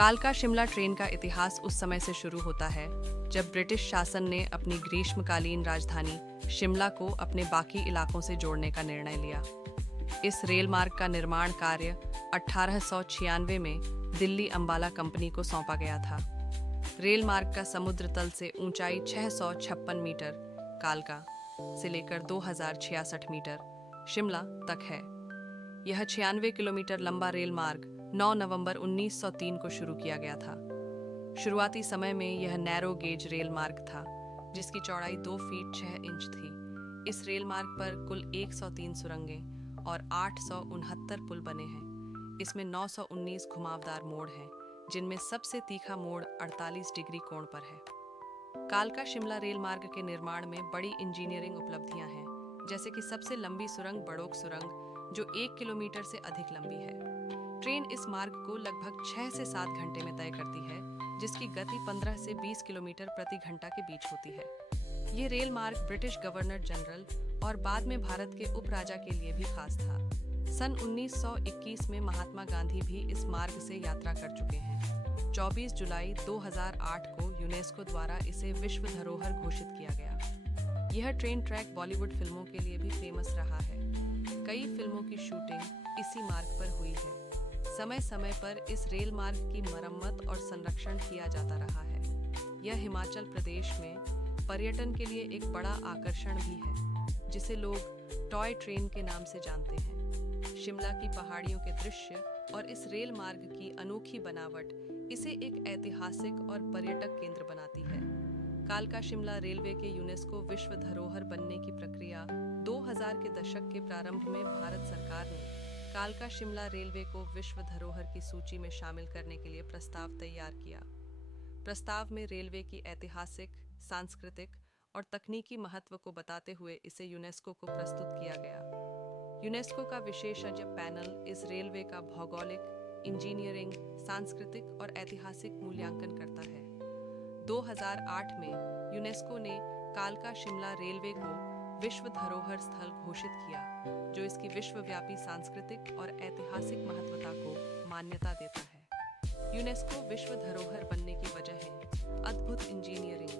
कालका शिमला ट्रेन का इतिहास उस समय से शुरू होता है जब ब्रिटिश शासन ने अपनी ग्रीष्मकालीन राजधानी शिमला को अपने बाकी इलाकों से जोड़ने का निर्णय लिया। इस रेल मार्ग का निर्माण कार्य 1896 में दिल्ली अंबाला कंपनी को सौंपा गया था। रेल मार्ग का समुद्र तल से ऊंचाई 656 मीटर कालका से लेकर 2066 मीटर शिमला तक है। यह 96 किलोमीटर लंबा रेल मार्ग 9 नवंबर 1903 को शुरू किया गया था। शुरुआती समय में यह नैरो गेज रेल मार्ग था, जिसकी चौड़ाई 2 फीट 6 इंच थी। इस रेल मार्ग पर कुल 103 सुरंगें और 869 पुल बने हैं। इसमें 919 घुमावदार मोड़ हैं, जिनमें सबसे तीखा मोड़ 48 डिग्री कोण पर है। कालका शिमला रेल मार्ग के निर्माण में बड़ी इंजीनियरिंग उपलब्धियां हैं, जैसे कि सबसे लंबी सुरंग बड़ोक सुरंग, जो 1 किलोमीटर से अधिक लंबी है। ट्रेन इस मार्ग को लगभग 6 से 7 घंटे में तय करती है, जिसकी गति 15 से 20 किलोमीटर प्रति घंटा के बीच होती है। ये रेल मार्ग ब्रिटिश गवर्नर जनरल और बाद में भारत के उपराजा के लिए भी खास था। सन 1921 में महात्मा गांधी भी इस मार्ग से यात्रा कर चुके हैं। 24 जुलाई 2008 को यूनेस्को द्वारा इसे विश्व धरोहर घोषित किया गया। यह ट्रेन ट्रैक बॉलीवुड फिल्मों के लिए भी फेमस रहा है। कई फिल्मों की शूटिंग इसी मार्ग पर हुई है। समय समय पर इस रेल मार्ग की मरम्मत और संरक्षण किया जाता रहा है। यह हिमाचल प्रदेश में पर्यटन के लिए एक बड़ा आकर्षण भी है, जिसे लोग टॉय ट्रेन के नाम से जानते हैं। शिमला की पहाड़ियों के दृश्य और इस रेल मार्ग की अनोखी बनावट इसे एक ऐतिहासिक और पर्यटक केंद्र बनाती है। कालका शिमला रेलवे के यूनेस्को विश्व धरोहर बनने की प्रक्रिया 2000 के दशक के प्रारंभ में भारत सरकार ने कालका शिमला रेलवे को विश्व धरोहर की सूची में शामिल करने के लिए प्रस्ताव तैयार किया। प्रस्ताव में रेलवे की ऐतिहासिक, सांस्कृतिक और तकनीकी महत्व को बताते हुए इसे यूनेस्को को प्रस्तुत किया गया। यूनेस्को का विशेषज्ञ पैनल इस रेलवे का भौगोलिक, इंजीनियरिंग, सांस्कृतिक और ऐतिहासिक मूल्यांकन करता है। 2008 में यूनेस्को ने कालका शिमला रेलवे को विश्व धरोहर स्थल घोषित किया, जो इसकी विश्वव्यापी सांस्कृतिक और ऐतिहासिक महत्वता को मान्यता देता है। यूनेस्को विश्व धरोहर बनने की वजह है अद्भुत इंजीनियरिंग,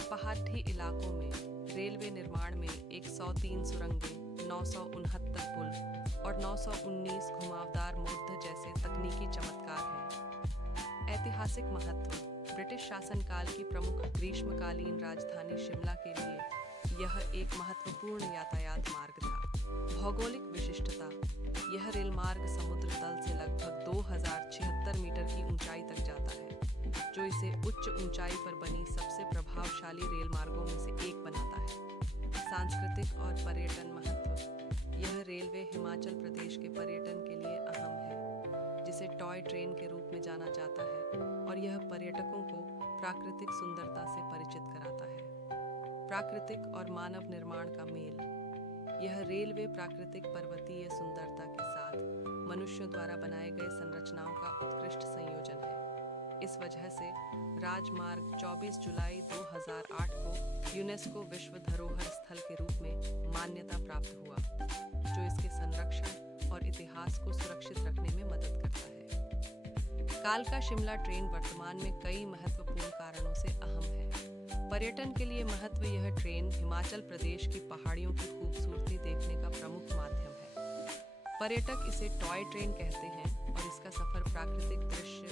पहाड़ी इलाकों में रेलवे निर्माण में 103 सुरंगें, 969 पुल और 919 घुमावदार मोड़ जैसे तकनीकी चमत्कार हैं। ऐतिहासिक महत्व: ब्रिटिश शासनकाल की प्रमुख ग्रीष्मकालीन राजधानी शिमला के लिए यह एक महत्वपूर्ण यातायात मार्ग था। भौगोलिक विशिष्टता: यह रेल मार्ग समुद्र तल से लगभग 2076 मीटर की ऊंचाई तक जाता है, जो इसे उच्च ऊंचाई पर बनी सबसे प्रभावशाली रेल मार्गों में से एक बनाता है। सांस्कृतिक और पर्यटन महत्व: यह रेलवे हिमाचल प्रदेश के पर्यटन के लिए अहम है, जिसे टॉय ट्रेन के रूप में जाना जाता है, और यह पर्यटकों को प्राकृतिक सुंदरता से परिचित कराता है। प्राकृतिक और मानव निर्माण का मेल: यह रेलवे प्राकृतिक पर्वतीय सुंदरता के साथ मनुष्यों द्वारा बनाए गए संरचनाओं का उत्कृष्ट संयोजन है। इस वजह से राजमार्ग 24 जुलाई 2008 को यूनेस्को विश्व धरोहर स्थल के रूप में मान्यता प्राप्त हुआ, जो इसके संरक्षण और इतिहास को सुरक्षित रखने में मदद करता है। कालका शिमला ट्रेन वर्तमान में कई महत्वपूर्ण कारणों से अहम है। पर्यटन के लिए महत्व: यह ट्रेन हिमाचल प्रदेश की पहाड़ियों की खूबसूरती देखने का प्रमुख माध्यम है। पर्यटक इसे टॉय ट्रेन कहते हैं और इसका सफर प्राकृतिक दृश्य,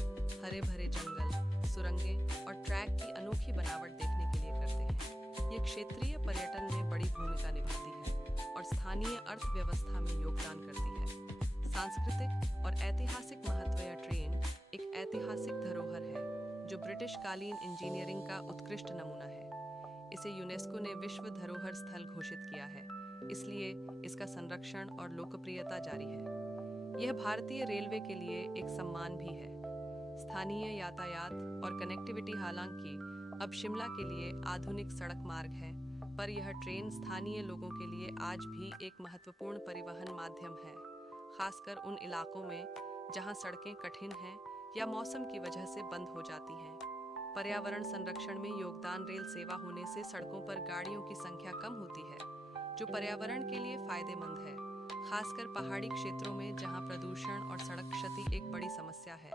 हरे भरे जंगल, सुरंगें और ट्रैक की अनोखी बनावट देखने के लिए करते हैं। ये क्षेत्रीय पर्यटन में बड़ी भूमिका निभाती है और स्थानीय अर्थव्यवस्था में योगदान करती है। सांस्कृतिक और ऐतिहासिक महत्व: यह ट्रेन एक ऐतिहासिक धरोहर है, जो ब्रिटिश कालीन इंजीनियरिंग का उत्कृष्ट नमूना है। इसे यूनेस्को ने विश्व धरोहर स्थल घोषित किया है, इसलिए इसका संरक्षण और लोकप्रियता जारी है। यह भारतीय रेलवे के लिए एक सम्मान भी है। स्थानीय यातायात और कनेक्टिविटी: हालांकि अब शिमला के लिए आधुनिक सड़क मार्ग है, पर यह ट्रेन स्थानीय लोगों के लिए आज भी एक महत्वपूर्ण परिवहन माध्यम है, खासकर उन इलाकों में जहां सड़कें कठिन हैं या मौसम की वजह से बंद हो जाती हैं। पर्यावरण संरक्षण में योगदान: रेल सेवा होने से सड़कों पर गाड़ियों की संख्या कम होती है, जो पर्यावरण के लिए फायदेमंद है, खासकर पहाड़ी क्षेत्रों में जहां प्रदूषण और सड़क क्षति एक बड़ी समस्या है।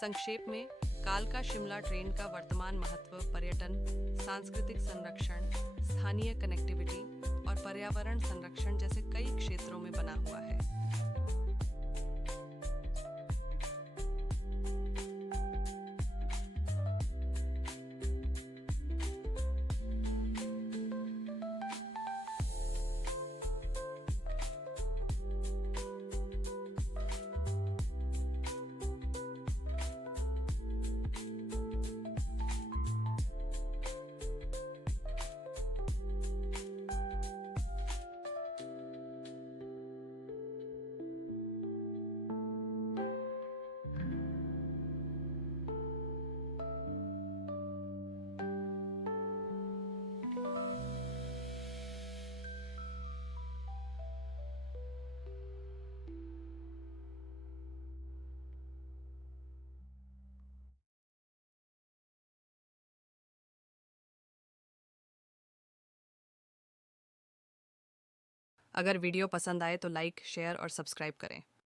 संक्षेप में, कालका शिमला ट्रेन का वर्तमान महत्व पर्यटन, सांस्कृतिक संरक्षण, स्थानीय कनेक्टिविटी और पर्यावरण संरक्षण जैसे कई क्षेत्रों में बना हुआ है। अगर वीडियो पसंद आए तो लाइक, शेयर और सब्सक्राइब करें।